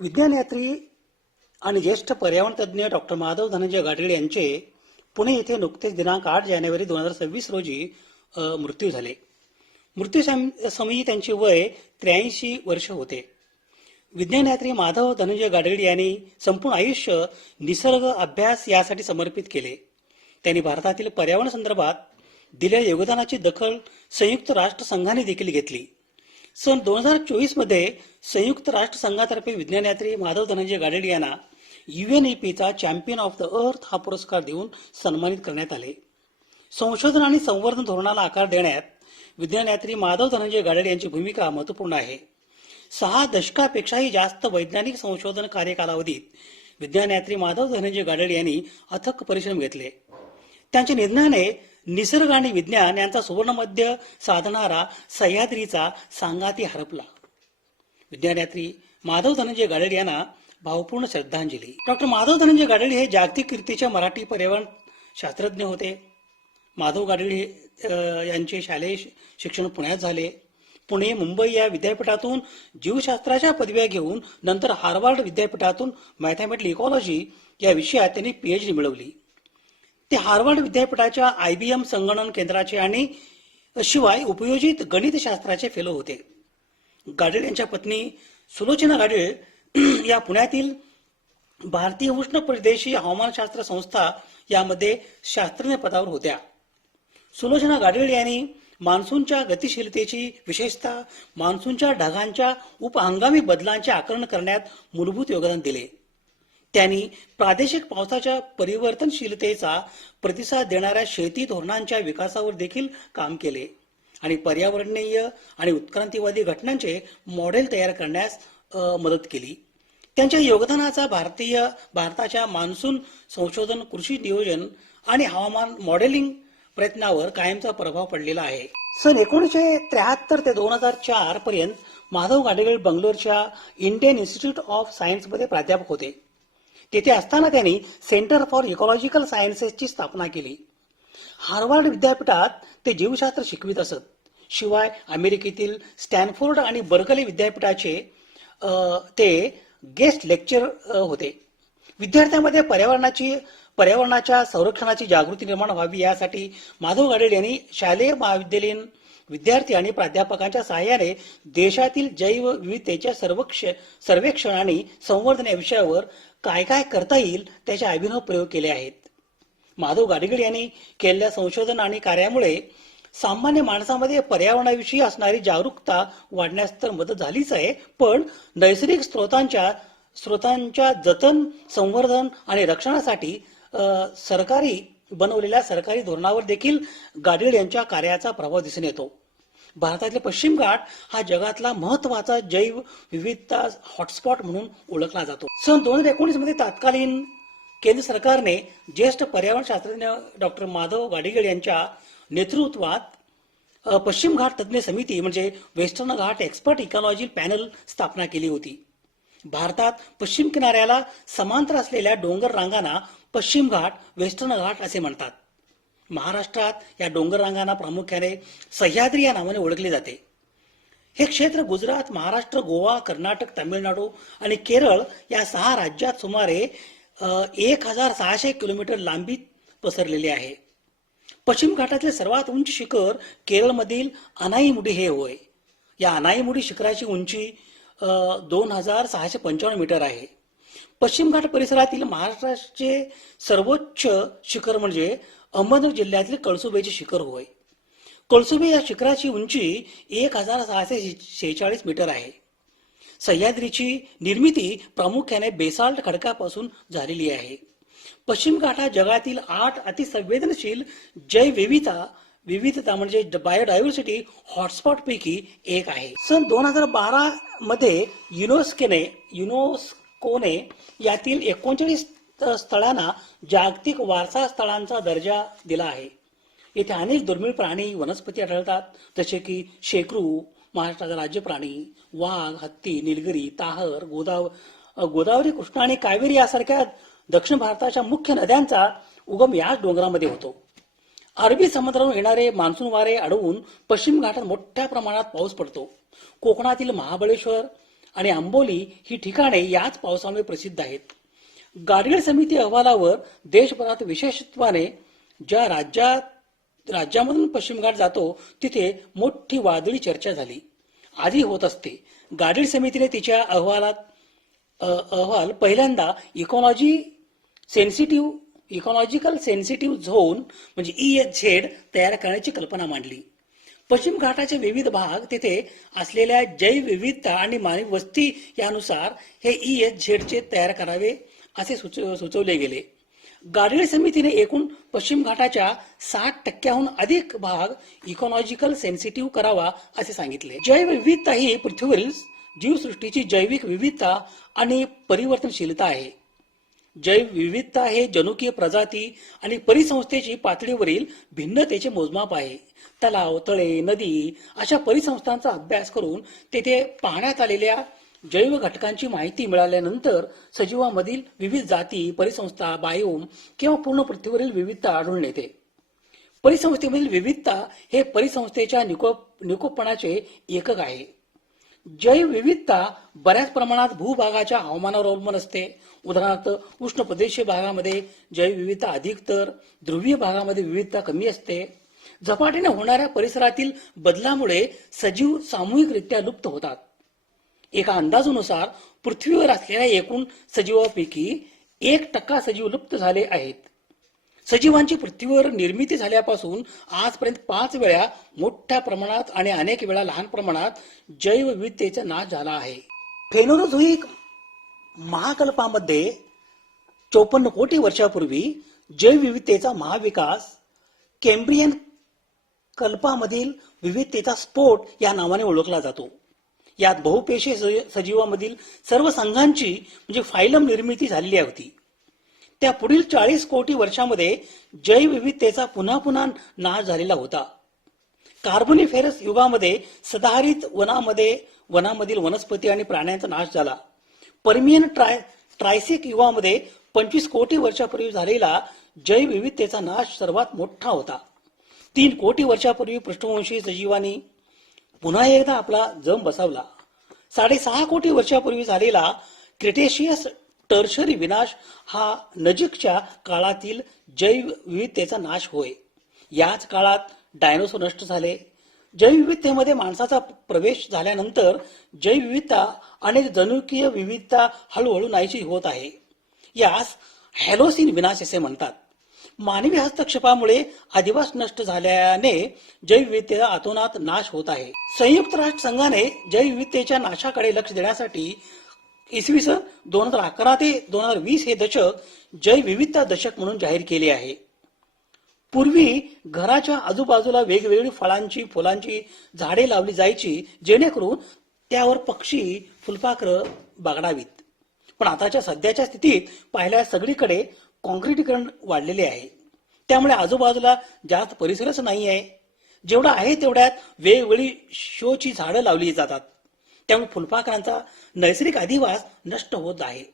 विज्ञानयात्री आणि ज्येष्ठ पर्यावरण तज्ज्ञ डॉक्टर माधव धनंजय गाडगीळ यांचे पुणे येथे नुकतेच दिनांक 8 जानेवारी 2026 रोजी मृत्यू झाले. समयी त्यांचे वय 83 वर्ष होते. विज्ञानयात्री माधव धनंजय गाडगीळ यांनी संपूर्ण आयुष्य निसर्ग अभ्यास यासाठी समर्पित केले. त्यांनी भारतातील पर्यावरण संदर्भात दिलेल्या योगदानाची दखल संयुक्त राष्ट्र संघाने देखील घेतली. सन 2024 मध्ये संयुक्त राष्ट्र संघातर्फे विज्ञानयात्री माधव धनंजय गाडगीळ यांना UNEPचा चॅम्पियन ऑफ द अर्थ हा पुरस्कार देऊन सन्मानित करण्यात आले. संशोधन आणि संवर्धन धोरणाला आकार देण्यात विज्ञानयात्री माधव धनंजय गाडगीळ यांची भूमिका महत्त्वपूर्ण आहे. 6 दशकापेक्षाही जास्त वैज्ञानिक संशोधन कार्यकालावधीत विज्ञानयात्री माधव धनंजय गाडगीळ यांनी अथक परिश्रम घेतले. त्यांच्या निधनाने निसर्ग आणि विज्ञान यांचा सुवर्णमध्य साधणारा सह्याद्रीचा सांगाती हरपला. विज्ञानयात्री माधव धनंजय गाडगीळ यांना भावपूर्ण श्रद्धांजली. डॉक्टर माधव धनंजय गाडगीळ हे जागतिक कीर्तीचे मराठी पर्यावरण शास्त्रज्ञ होते. माधव गाडगीळ यांचे शालेय शिक्षण पुण्यात झाले. पुणे, मुंबई या विद्यापीठातून जीवशास्त्राच्या पदव्या घेऊन नंतर हार्वर्ड विद्यापीठातून मॅथमॅटिकल इकॉलॉजी या विषयात त्यांनी PhD मिळवली. ते हार्वर्ड विद्यापीठाच्या IBM संगणन केंद्राचे आणि शिवाय उपयोजित गणितशास्त्राचे फेलो होते. गाडगीळ यांच्या पत्नी सुलोचना गाडगीळ या पुण्यातील भारतीय उष्ण प्रदेशीय हवामानशास्त्र संस्था यामध्ये शास्त्रज्ञ पदावर होत्या. सुलोचना गाडगीळ यांनी मान्सूनच्या गतिशीलतेची, विशेषतः मान्सूनच्या ढगांच्या उपहंगामी बदलांचे आकलन करण्यात मूलभूत योगदान दिले. त्यांनी प्रादेशिक पावसाच्या परिवर्तनशीलतेचा प्रतिसाद देणाऱ्या शेती धोरणांच्या विकासावर देखील काम केले आणि पर्यावरणीय आणि उत्क्रांतीवादी घटनांचे मॉडेल तयार करण्यास मदत केली. त्यांच्या योगदानाचा भारताच्या मान्सून संशोधन, कृषी नियोजन आणि हवामान मॉडेलिंग प्रयत्नावर कायमचा प्रभाव पडलेला आहे. सन 1973 ते 2004 पर्यंत माधव गाडगीळ बंगलोरच्या इंडियन इन्स्टिट्यूट ऑफ सायन्समध्ये प्राध्यापक होते. तेथे असताना त्यांनी सेंटर फॉर इकॉलॉजिकल सायन्सेसची स्थापना केली. हार्वर्ड विद्यापीठात ते जीवशास्त्र शिकवित असत. शिवाय अमेरिकेतील स्टॅनफोर्ड आणि बर्कले विद्यापीठाचे ते गेस्ट लेक्चर होते. विद्यार्थ्यांमध्ये पर्यावरणाच्या संरक्षणाची जागृती निर्माण व्हावी यासाठी माधव गाडगीळ यांनी शालेय, महाविद्यालयीन विद्यार्थी आणि प्राध्यापकांच्या सहाय्याने देशातील जैवविविधतेच्या सर्वेक्षण आणि संवर्धन या विषयावर काय काय करता येईल त्याचे अभिनव प्रयोग केले आहेत. माधव गाडगीळ यांनी केलेल्या संशोधन आणि कार्यामुळे सामान्य माणसामध्ये पर्यावरणाविषयी असणारी जागरूकता वाढण्यास तर मदत झालीच आहे, पण नैसर्गिक स्रोतांच्या जतन, संवर्धन आणि रक्षणासाठी सरकारी बनवलेल्या सरकारी धोरणावर देखील गाडगीळ यांच्या कार्याचा प्रभाव दिसून येतो. भारतातील पश्चिम घाट हा जगातला महत्वाचा जैव विविधता हॉटस्पॉट म्हणून ओळखला जातो. सन 2019 मध्ये तत्कालीन केंद्र सरकारने ज्येष्ठ पर्यावरण शास्त्रज्ञ डॉक्टर माधव गाडगीळ यांच्या नेतृत्वात पश्चिम घाट तज्ज्ञ समिती म्हणजे वेस्टर्न घाट एक्सपर्ट इकॉलॉजी पॅनल स्थापना केली होती. भारतात पश्चिम किनाऱ्याला समांतर असलेल्या डोंगर रांगांना पश्चिम घाट, वेस्टर्न घाट असे म्हणतात. महाराष्ट्रात या डोंगर रांगांना प्रामुख्याने सह्याद्री या नावाने ओळखले जाते. हे क्षेत्र गुजरात, महाराष्ट्र, गोवा, कर्नाटक, तामिळनाडू आणि केरळ या 6 राज्यात सुमारे 1600 किलोमीटर लांबीत पसरलेले आहे. पश्चिम घाटातले सर्वात उंच शिखर केरळमधील अनाईमुडी हे होय. या अनाईमुडी शिखराची उंची 2655 मीटर आहे. पश्चिम घाट परिसरातील महाराष्ट्राचे सर्वोच्च शिखर म्हणजे अहमदनगर जिल्ह्यातील कळसुबाईचे शिखर होय. कळसुबाई या शिखराची उंची 1646 मीटर आहे. सह्याद्रीची निर्मिती प्रामुख्याने बेसाल्ट खडकापासून झालेली आहे. पश्चिम घाट हा जगातील 8 अतिसंवेदनशील जैवविविधता म्हणजे बायोडायव्हर्सिटी हॉटस्पॉट पैकी एक आहे. सन 2012 मध्ये युनेस्कोने यातील 39 स्थळांना जागतिक वारसा स्थळांचा दर्जा दिला आहे. येथे अनेक दुर्मिळ प्राणी, वनस्पती आढळतात, जसे की शेकरू, महाराष्ट्राचा राज्य प्राणी, वाघ, हत्ती, निलगिरी, ताहर, गोदावरी, कृष्णा आणि कावेरी यासारख्या दक्षिण भारताच्या मुख्य नद्यांचा उगम याच डोंगरामध्ये होतो. अरबी समुद्रावरून येणारे मान्सून वारे अडवून पश्चिम घाटात मोठ्या प्रमाणात पाऊस पडतो. कोकणातील महाबळेश्वर आणि आंबोली ही ठिकाणे याच पावसामुळे प्रसिद्ध आहेत. गाडगीळ समिती अहवालावर देशभरात विशेषत्वाने ज्या राज्यामधून पश्चिम घाट जातो तिथे मोठी वादळी चर्चा झाली. आधी होत असते. गाडगीळ समितीने तिच्या अहवाल पहिल्यांदा इकॉलॉजिकल सेन्सिटिव्ह झोन म्हणजे ESZ तयार करण्याची कल्पना मांडली. पश्चिम घाटाचे विविध भाग, तिथे असलेल्या जैवविविधता आणि मानवी वस्ती यानुसार हे ESZ तयार करावे असे सुचवले गेले. गाडगीळ समितीने एकूण पश्चिम घाटाच्या 60% अधिक भाग इकॉलॉजिकल सेन्सिटिव्ह करावा असे सांगितले. जैवविविधता ही पृथ्वीवरील जीवसृष्टीची जैविक विविधता आणि परिवर्तनशीलता आहे. जैवविविधता हे जनुकीय प्रजाती आणि परिसंस्थेची पातळीवरील भिन्नतेचे मोजमाप आहे. तलाव, तळे, नदी अशा परिसंस्थांचा अभ्यास करून तेथे पाहण्यात आलेल्या जैव घटकांची माहिती मिळाल्यानंतर सजीवांमधील विविध जाती, परिसंस्था, बायोम किंवा पूर्ण पृथ्वीवरील विविधता आढळून येते. परिसंस्थेमधील विविधता हे परिसंस्थेच्या निकोपपणाचे एकक आहे. जैवविविधता बऱ्याच प्रमाणात भूभागाच्या हवामानावर अवलंबून असते. उदाहरणार्थ, उष्ण प्रदेशीय भागामध्ये जैवविविधता अधिक तर ध्रुवीय भागामध्ये विविधता कमी असते. झपाट्याने होणाऱ्या परिसरातील बदलामुळे सजीव सामूहिकरित्या लुप्त होतात. एका अंदाजानुसार पृथ्वीवर असलेल्या एकूण सजीवांपैकी 1% सजीव लुप्त झाले आहेत. सजीवांची पृथ्वीवर निर्मिती झाल्यापासून आजपर्यंत 5 वेळा मोठ्या प्रमाणात आणि अनेक वेळा लहान प्रमाणात जैवविविधतेचा नाश झाला आहे. फेनोझोइक महाकल्पामध्ये 54 कोटी वर्षापूर्वी जैवविविधतेचा महाविकास केम्ब्रियन कल्पामधील विविधतेचा स्फोट या नावाने ओळखला जातो. यात बहुपेशी सजीवांमधील सर्व संघांची म्हणजे फायलम निर्मिती झालेली होती. त्या पुढील 40 कोटी वर्षांमध्ये जैवविविधतेचा पुन्हा नाश झालेला होता. कार्बोनिफेरस युगामध्ये सदाहरित वनामधील वनस्पती आणि प्राण्यांचा नाश झाला. पर्मियन ट्रायसिक युगामध्ये 25 कोटी वर्षापूर्वी झालेला जैवविविधतेचा नाश सर्वात मोठा होता. 3 कोटी वर्षापूर्वी पृष्ठवंशी सजीवांनी पुन्हा एकदा आपला जम बसवला. 6.5 कोटी वर्षापूर्वी झालेला क्रिटेशियस टर्शरी विनाश हा नजीकच्या काळातील जैवविविधतेचा नाश होय. याच काळात डायनोसॉर नष्ट झाले. जैवविविधतेमध्ये माणसाचा प्रवेश झाल्यानंतर जैवविविधता आणि जनुकीय विविधता हळूहळू नाहीशी होत आहे. यास हॅलोसीन विनाश असे म्हणतात. मानवी हस्तक्षेपामुळे अधिवास नष्ट झाल्याने जैवविविधतेचा अतोनात नाश होत आहे. संयुक्त राष्ट्र संघाने जैवविविधतेच्या नाशाकडे लक्ष देण्यासाठी इसवी सन 2011 ते 2020 हे दशक जैवविविधता दशक म्हणून जाहीर केले आहे. पूर्वी घराच्या आजूबाजूला वेगवेगळी फळांची, फुलांची झाडे लावली जायची जेणेकरून त्यावर पक्षी, फुलपाखरं बागडावीत. पण आताच्या सध्याच्या स्थितीत पाहिल्यास सगळीकडे कॉन्क्रीटीकरण वाढलेले आहे. त्यामुळे आजूबाजूला जास्त परिसरच नाही आहे. जेवढा आहे तेवढ्यात वेगवेगळी शोची झाडं लावली जातात. त्यामुळे फुलपाखरांचा नैसर्गिक अधिवास नष्ट होत आहे.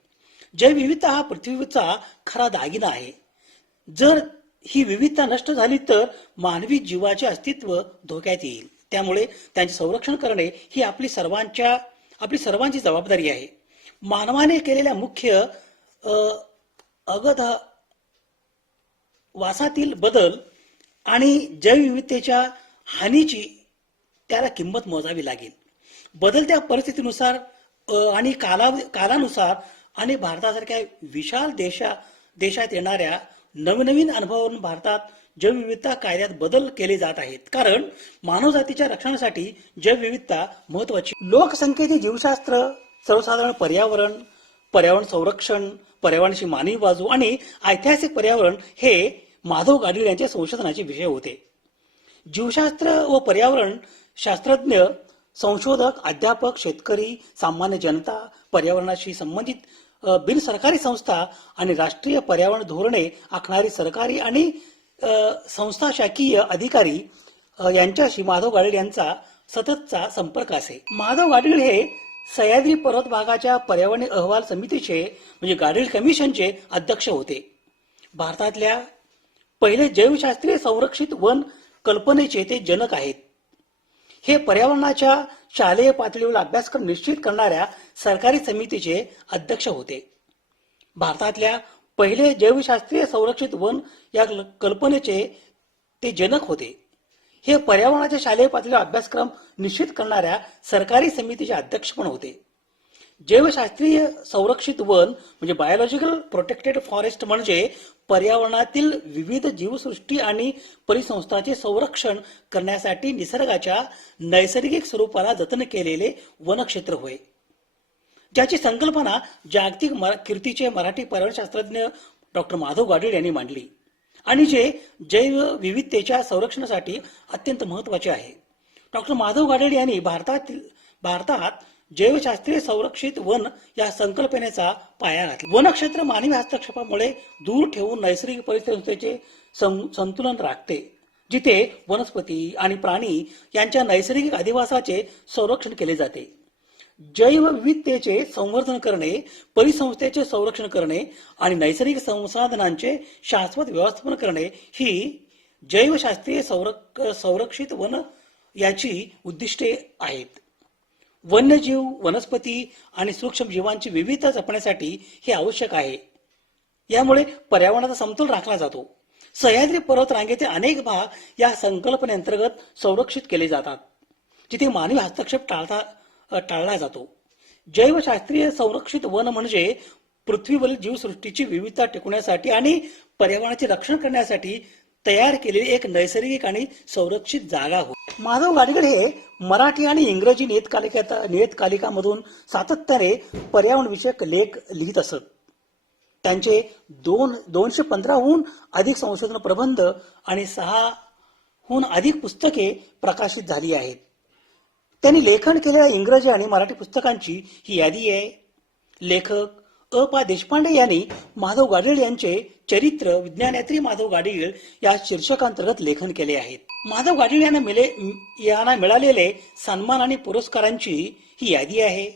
जैवविविधता हा पृथ्वीचा खरा दागिना आहे. जर ही विविधता नष्ट झाली तर मानवी जीवाचे अस्तित्व धोक्यात येईल. त्यामुळे त्यांचे संरक्षण करणे ही आपली सर्वांची जबाबदारी आहे. मानवाने केलेल्या मुख्य अगध वासातील बदल आणि जैवविविधतेच्या हानीची त्याला किंमत मोजावी लागेल. बदलत्या परिस्थितीनुसार आणि कालानुसार आणि भारतासारख्या विशाल देशात येणाऱ्या नवनवीन अनुभवावरून भारतात जैवविविधता कायद्यात बदल केले जात आहेत. कारण मानवजातीच्या रक्षणासाठी जैवविविधता महत्वाची. लोकसंख्येचे जीवशास्त्र, सर्वसाधारण पर्यावरण संरक्षण, पर्यावरणाची मानवी बाजू आणि ऐतिहासिक पर्यावरण हे माधव गाडगीळ यांच्या संशोधनाचे विषय होते. जीवशास्त्र व पर्यावरण शास्त्रज्ञ, संशोधक, अध्यापक, शेतकरी, सामान्य जनता, पर्यावरणाशी संबंधित बिनसरकारी संस्था आणि राष्ट्रीय पर्यावरण धोरणे आखणारी सरकारी आणि संस्थाशाकीय अधिकारी यांच्याशी माधव गाडगीळ यांचा सततचा संपर्क असे. माधव गाडगीळ हे सह्याद्री पर्वत भागाच्या पर्यावरण अहवाल समितीचे म्हणजे गाडगीळ कमिशनचे अध्यक्ष होते. भारतातल्या पहिले जैवशास्त्रीय संरक्षित वन कल्पनेचे ते जनक आहेत. हे पर्यावरणाच्या शालेय पातळीवर अभ्यासक्रम निश्चित करणाऱ्या सरकारी समितीचे अध्यक्ष होते. भारतातल्या पहिले जैवशास्त्रीय संरक्षित वन या कल्पनेचे ते जनक होते. हे पर्यावरणाच्या शालेय पातळीवर अभ्यासक्रम निश्चित करणाऱ्या सरकारी समितीचे अध्यक्ष पण होते. जैवशास्त्रीय संरक्षित वन म्हणजे बायोलॉजिकल प्रोटेक्टेड फॉरेस्ट म्हणजे पर्यावरणातील विविध जीवसृष्टी आणि परिसंस्थांचे संरक्षण करण्यासाठी निसर्गाच्या नैसर्गिक स्वरूपाला जतन केलेले वनक्षेत्र होय, ज्याची संकल्पना जागतिक कीर्तीचे मराठी पर्यावरणशास्त्रज्ञ डॉक्टर माधव गाडगीळ यांनी मांडली आणि जे जैव विविधतेच्या संरक्षणासाठी अत्यंत महत्वाचे आहे. डॉक्टर माधव गाडगीळ यांनी भारतात जैवशास्त्रीय संरक्षित वन या संकल्पनेचा पाया घातला. वनक्षेत्र मानवी हस्तक्षेपामुळे दूर ठेवून नैसर्गिक परिसंस्थेचे संतुलन राखते, जिथे वनस्पती आणि प्राणी यांच्या नैसर्गिक अधिवासाचे संरक्षण केले जाते. जैवविविधतेचे संवर्धन करणे, परिसंस्थेचे संरक्षण करणे आणि नैसर्गिक संसाधनांचे शाश्वत व्यवस्थापन करणे ही जैवशास्त्रीय संरक्षित वन याची उद्दिष्टे आहेत. वन्यजीव, वनस्पती आणि सूक्ष्म जीवांची विविधता जपण्यासाठी हे आवश्यक आहे. यामुळे पर्यावरणाचा समतोल राखला जातो. सह्याद्री पर्वत रांगेचे अनेक भाग या संकल्पनेअंतर्गत संरक्षित केले जातात, जिथे मानवी हस्तक्षेप टाळला जातो. जैवशास्त्रीय संरक्षित वन म्हणजे पृथ्वीवरील जीवसृष्टीची विविधता टिकवण्यासाठी आणि पर्यावरणाचे रक्षण करण्यासाठी तयार केलेली एक नैसर्गिक आणि संरक्षित जागा होती. माधव गाडगीळ हे मराठी आणि इंग्रजी नियतकालिकामधून सातत्याने पर्यावरण विषयक लेख लिहित असत. त्यांचे 215हून अधिक संशोधन प्रबंध आणि 6हून अधिक पुस्तके प्रकाशित झाली आहेत. त्यांनी लेखन केलेल्या इंग्रजी आणि मराठी पुस्तकांची ही यादी आहे. लेखक अ.पा. देशपांडे यांनी माधव गाडगीळ यांचे चरित्र विज्ञानयात्री माधव गाडगीळ या शीर्षकांतर्गत लेखन केले आहेत. माधव गाडगीळ यांना मिळालेले सन्मान आणि पुरस्कारांची ही यादी आहे.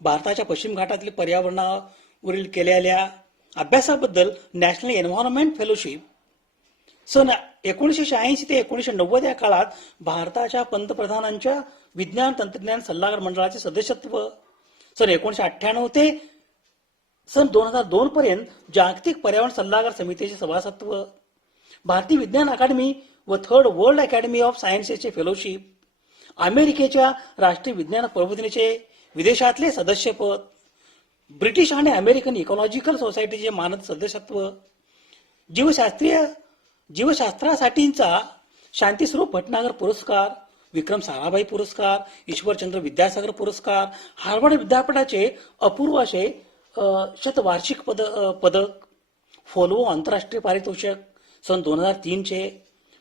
भारताच्या पश्चिम घाटातील पर्यावरणावरील केलेल्या अभ्यासाबद्दल नॅशनल एन्व्हायरमेंट फेलोशिप सन 1986 ते 1990 या काळात भारताच्या पंतप्रधानांच्या विज्ञान तंत्रज्ञान सल्लागार मंडळाचे सदस्यत्व, सन 1998 ते सन 2002 पर्यंत जागतिक पर्यावरण सल्लागार समितीचे सभासदत्व, भारतीय विज्ञान अकादमी व थर्ड वर्ल्ड अकॅडमी ऑफ सायन्सेसचे फेलोशिप, अमेरिकेच्या राष्ट्रीय विज्ञान प्रबोधिनीचे विदेशातले सदस्यपद, ब्रिटिश आणि अमेरिकन इकॉलॉजिकल सोसायटीचे मानद सदस्यत्व, जीवशास्त्रासाठीचा शांतीस्वरूप भटनागर पुरस्कार, विक्रम साराभाई पुरस्कार, ईश्वरचंद्र विद्यासागर पुरस्कार, हार्वर्ड विद्यापीठाचे अपूर्व असे शतवार्षिक पदक, फोल्वो आंतरराष्ट्रीय पारितोषिक सन 2003चे,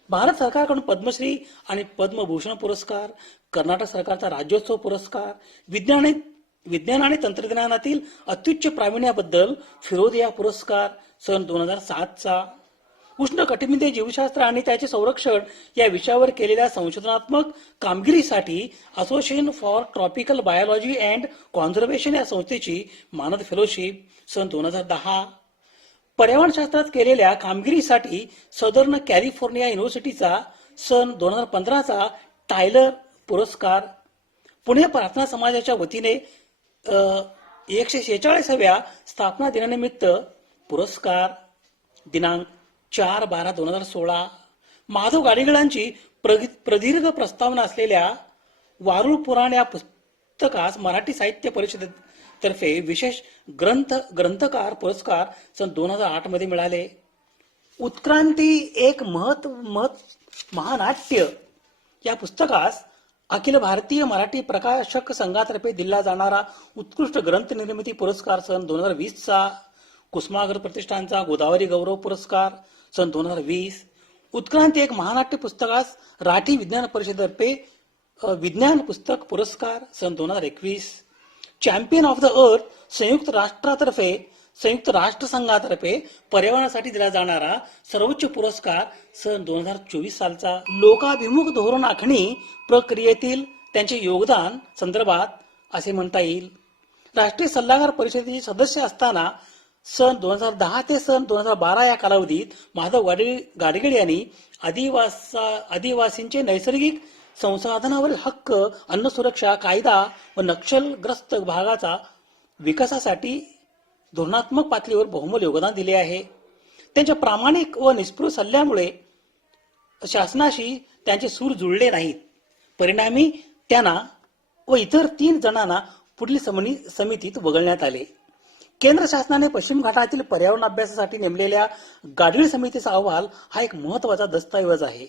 भारत सरकारकडून पद्मश्री आणि पद्मभूषण पुरस्कार, कर्नाटक सरकारचा राज्योत्सव पुरस्कार, विज्ञान आणि तंत्रज्ञानातील अत्युच्च प्रावीण्याबद्दल फिरोदिया पुरस्कार सन 2007चा, उष्णकटिबंधीय जीवशास्त्र आणि त्याचे संरक्षण या विषयावर केलेल्या संशोधनात्मक कामगिरीसाठी association for tropical biology and conservation या संस्थेची मानद फेलोशिप सन 2010, पर्यावरणशास्त्रात केलेल्या कामगिरीसाठी सदर्न कॅलिफोर्निया युनिव्हर्सिटीचा सन 2015चा टायलर पुरस्कार, पुणे प्रार्थना समाजाच्या वतीने 146व्या स्थापना दिनानिमित्त पुरस्कार दिनांक 4/12/2016, माधव गाडगीळांची प्रदीर्घ प्रस्तावना असलेल्या वारुळ पुराण या पुस्तकास मराठी साहित्य परिषदेतर्फे विशेष ग्रंथकार पुरस्कार सन 2008 मध्ये मिळाले. उत्क्रांती एक महानाट्य या पुस्तकास अखिल भारतीय मराठी प्रकाशक संघातर्फे दिला जाणारा उत्कृष्ट ग्रंथ निर्मिती पुरस्कार सन 2020चा, कुसुमाग्रज प्रतिष्ठानचा गोदावरी गौरव पुरस्कार सन 2020, उत्क्रांती एक महानाट्य पुस्तकास राठी विज्ञान परिषदेतर्फे विज्ञान पुस्तक पुरस्कार सन 2021, चॅम्पियन ऑफ द अर्थ संयुक्त राष्ट्रसंघातर्फे पर्यावरणासाठी दिला जाणारा सर्वोच्च पुरस्कार सन 2024 सालचा, लोकाभिमुख धोरण आखणी प्रक्रियेतील त्यांचे योगदान संदर्भात असे म्हणता येईल. राष्ट्रीय सल्लागार परिषदेचे सदस्य असताना सन 2010 ते सन 2012 या कालावधीत माधव गाडगीळ यांनी आदिवासींचे नैसर्गिक संसाधनावरील हक्क, अन्न सुरक्षा कायदा व नक्षलग्रस्त भागाचा विकासासाठी धोरणात्मक पातळीवर बहुमोल योगदान दिले आहे. त्यांच्या प्रामाणिक व निस्पृह सल्ल्यामुळे शासनाशी त्यांचे सूर जुळले नाहीत. परिणामी त्यांना व इतर 3 जणांना पुढील समितीत वगळण्यात आले. केंद्र शासनाने पश्चिम घाटातील पर्यावरण अभ्यासासाठी नेमलेल्या गाडगीळ समितीचा अहवाल हा एक महत्त्वाचा दस्तऐवज आहे.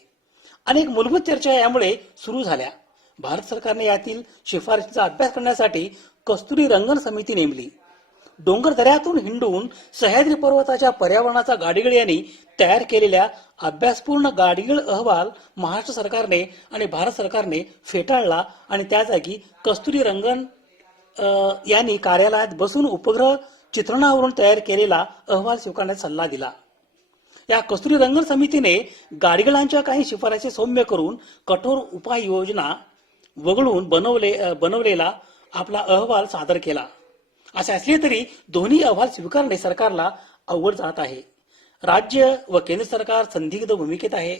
अनेक मूलभूत चर्चा यामुळे सुरू झाल्या. भारत सरकारने यातील शिफारशींचा अभ्यास करण्यासाठी कस्तुरी रंगन समिती नेमली. डोंगर दऱ्यातून हिंडून सह्याद्री पर्वताच्या पर्यावरणाचा गाडगीळ यांनी तयार केलेल्या अभ्यासपूर्ण गाडगीळ अहवाल महाराष्ट्र सरकारने आणि भारत सरकारने फेटाळला आणि त्या जागी कस्तुरी रंगन यांनी कार्यालयात बसून उपग्रह चित्रणावरून तयार केलेला अहवाल स्वीकारण्याचा सल्ला दिला. या कस्तुरी रंगन समितीने गाडगिळांच्या काही शिफारसी सौम्य करून कठोर उपाययोजना वगळून बनवलेला आपला अहवाल सादर केला. असे असले तरी दोन्ही अहवाल स्वीकारणे सरकारला अवघड जात आहे. राज्य व केंद्र सरकार संदिग्ध भूमिकेत आहे.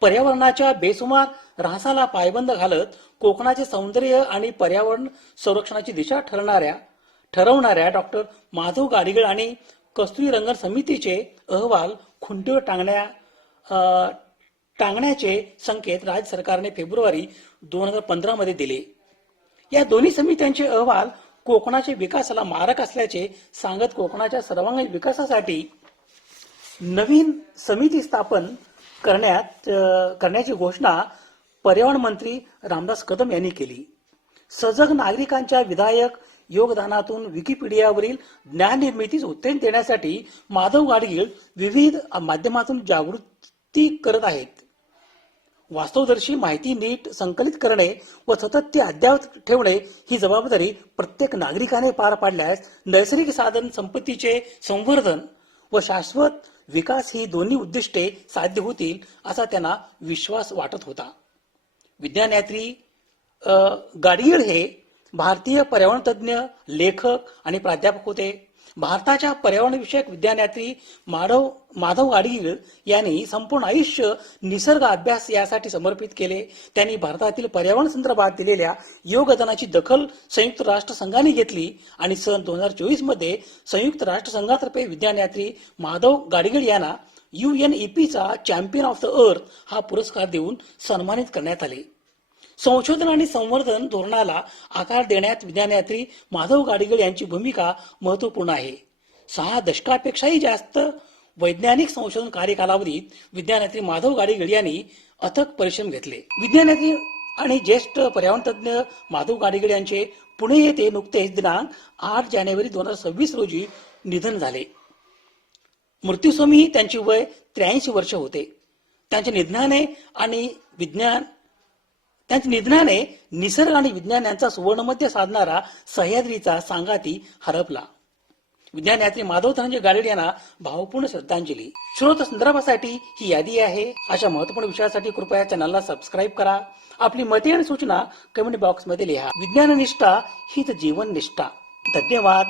पर्यावरणाच्या बेसुमार ऱ्हासाला पायबंद घालत कोकणाचे सौंदर्य आणि पर्यावरण संरक्षणाची दिशा ठरवणाऱ्या डॉक्टर माधव गाडगीळ आणि कस्तुरी रंगन समितीचे अहवाल खुंटीवर टांगण्याचे संकेत राज्य सरकारने फेब्रुवारी 2015 मध्ये दिले. या दोन्ही समित्यांचे अहवाल कोकणाच्या विकासाला मारक असल्याचे सांगत कोकणाच्या सर्वांगीण विकासासाठी नवीन समिती स्थापन करण्याची घोषणा पर्यावरण मंत्री रामदास कदम यांनी केली. सजग नागरिकांच्या विधायक योगदानातून विकिपीडियावरील ज्ञान निर्मितीस उत्तेजन देण्यासाठी माधव गाडगीळ विविध माध्यमातून जागृती करत आहेत. वास्तवदर्शी माहिती नीट संकलित करणे व सतत ती अद्ययावत ठेवणे ही जबाबदारी प्रत्येक नागरिकाने पार पाडल्यास नैसर्गिक साधन संपत्तीचे संवर्धन व शाश्वत विकास ही दोन्ही उद्दिष्टे साध्य होतील असा त्यांना विश्वास वाटत होता. विज्ञानयात्री गाडगीळ हे भारतीय पर्यावरण तज्ञ, लेखक आणि प्राध्यापक होते. भारताच्या पर्यावरण विषयक विज्ञानयात्री माधव गाडगीळ यांनी संपूर्ण आयुष्य निसर्ग अभ्यास यासाठी समर्पित केले. त्यांनी भारतातील पर्यावरण संदर्भात दिलेल्या योगदानाची दखल संयुक्त राष्ट्र संघाने घेतली आणि सन 2024 मध्ये संयुक्त राष्ट्र संघातर्फे विज्ञानयात्री माधव गाडगीळ यांना UNEPचा चॅम्पियन ऑफ द अर्थ हा पुरस्कार देऊन सन्मानित करण्यात आले. संशोधन आणि संवर्धन धोरणाला आकार देण्यात विज्ञानयात्री माधव गाडगीळ यांची भूमिका महत्वपूर्ण आहे. 6 दशकापेक्षाही जास्त वैज्ञानिक संशोधन कार्यकालावधीत विज्ञानयात्री माधव गाडगीळ यांनी अथक परिश्रम घेतले. विज्ञानयात्री आणि ज्येष्ठ पर्यावरण तज्ञ माधव गाडगीळ यांचे पुणे येथे नुकतेच दिनांक 8 जानेवारी 2026 रोजी निधन झाले. मृत्यूसमयी त्यांचे वय 83 वर्ष होते. त्यांच्या निधनाने निसर्ग आणि विज्ञान यांचा सुवर्णमध्य साधणारा सह्याद्रीचा सांगाती हरपला. विज्ञानयात्री माधव धनंजय गाडगीळ यांना भावपूर्ण श्रद्धांजली. श्रोत संदर्भासाठी ही यादी आहे. अशा महत्वपूर्ण विषयासाठी कृपया चॅनलला सबस्क्राईब करा. आपली मते आणि सूचना कमेंट बॉक्समध्ये लिहा. विज्ञान निष्ठा हीच जीवन निष्ठा. धन्यवाद.